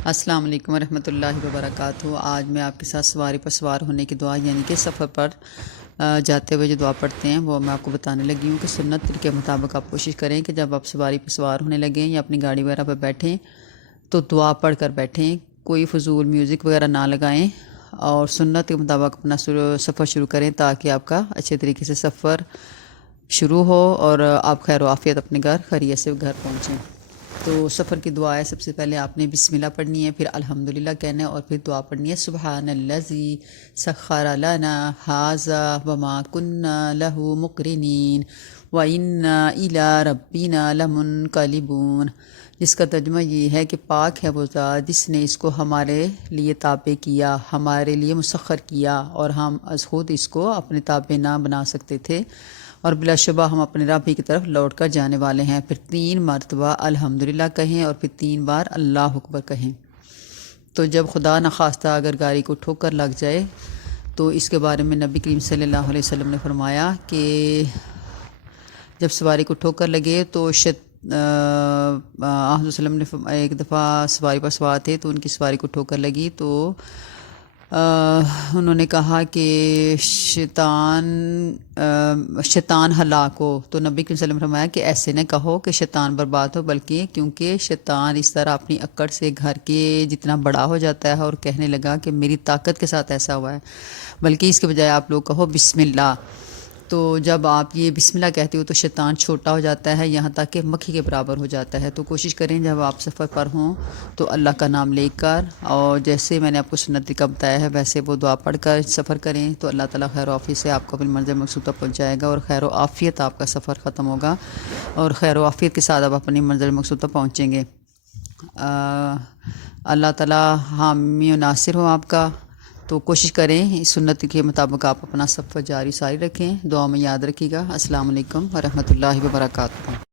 السلام علیکم ورحمۃ اللہ وبرکاتہ۔ آج میں آپ کے ساتھ سواری پر سوار ہونے کی دعا یعنی کہ سفر پر جاتے ہوئے جو دعا پڑھتے ہیں وہ میں آپ کو بتانے لگی ہوں کہ سنت کے مطابق آپ کوشش کریں کہ جب آپ سواری پر سوار ہونے لگیں یا اپنی گاڑی وغیرہ پر بیٹھیں تو دعا پڑھ کر بیٹھیں، کوئی فضول میوزک وغیرہ نہ لگائیں اور سنت کے مطابق اپنا سفر شروع کریں تاکہ آپ کا اچھے طریقے سے سفر شروع ہو اور آپ خیر و عافیت اپنے گھر خیریت سے گھر پہنچیں۔ تو سفر کی دعا ہے، سب سے پہلے آپ نے بسم اللہ پڑھنی ہے، پھر الحمدللہ کہنا ہے اور پھر دعا پڑھنی ہے سبحان الذی سخر لنا ھذا وما کنا لہ مقرنین وإنا الی ربنا لمنقلبون، جس کا ترجمہ یہ ہے کہ پاک ہے وہ ذات جس نے اس کو ہمارے لیے تابع کیا، ہمارے لیے مسخر کیا اور ہم از خود اس کو اپنے تابع نہ بنا سکتے تھے، اور بلا شبہ ہم اپنے رب ہی کی طرف لوٹ کر جانے والے ہیں۔ پھر 3 مرتبہ الحمدللہ کہیں اور پھر 3 بار اللہ اکبر کہیں۔ تو جب خدا نخواستہ اگر گاڑی کو ٹھوکر لگ جائے تو اس کے بارے میں نبی کریم صلی اللہ علیہ وسلم نے فرمایا کہ جب سواری کو ٹھوکر لگے تو آپ وسلم نے ایک دفعہ سواری پر سوار تھے تو ان کی سواری کو ٹھوکر لگی تو انہوں نے کہا کہ شیطان ہلاک ہو، تو نبی کریم صلی اللہ علیہ وسلم نے فرمایا کہ ایسے نہ کہو کہ شیطان برباد ہو، بلکہ کیونکہ شیطان اس طرح اپنی اکڑ سے گھر کے جتنا بڑا ہو جاتا ہے اور کہنے لگا کہ میری طاقت کے ساتھ ایسا ہوا ہے، بلکہ اس کے بجائے آپ لوگ کہو بسم اللہ۔ تو جب آپ یہ بسم اللہ کہتے ہو تو شیطان چھوٹا ہو جاتا ہے، یہاں تک کہ مکھی کے برابر ہو جاتا ہے۔ تو کوشش کریں جب آپ سفر پر ہوں تو اللہ کا نام لے کر اور جیسے میں نے آپ کو سنت طریقہ بتایا ہے ویسے وہ دعا پڑھ کر سفر کریں تو اللہ تعالیٰ خیر و عافیت سے آپ کو اپنی منزل مقصود تک پہنچائے گا اور خیر و عافیت آپ کا سفر ختم ہوگا اور خیر و عافیت کے ساتھ آپ اپنی منزل مقصود تک پہنچیں گے۔ اللہ تعالیٰ حامی و ناصر ہو آپ کا، تو کوشش کریں اس سنت کے مطابق آپ اپنا سفر جاری ساری رکھیں۔ دعا میں یاد رکھیے گا۔ السلام علیکم ورحمۃ اللہ وبرکاتہ۔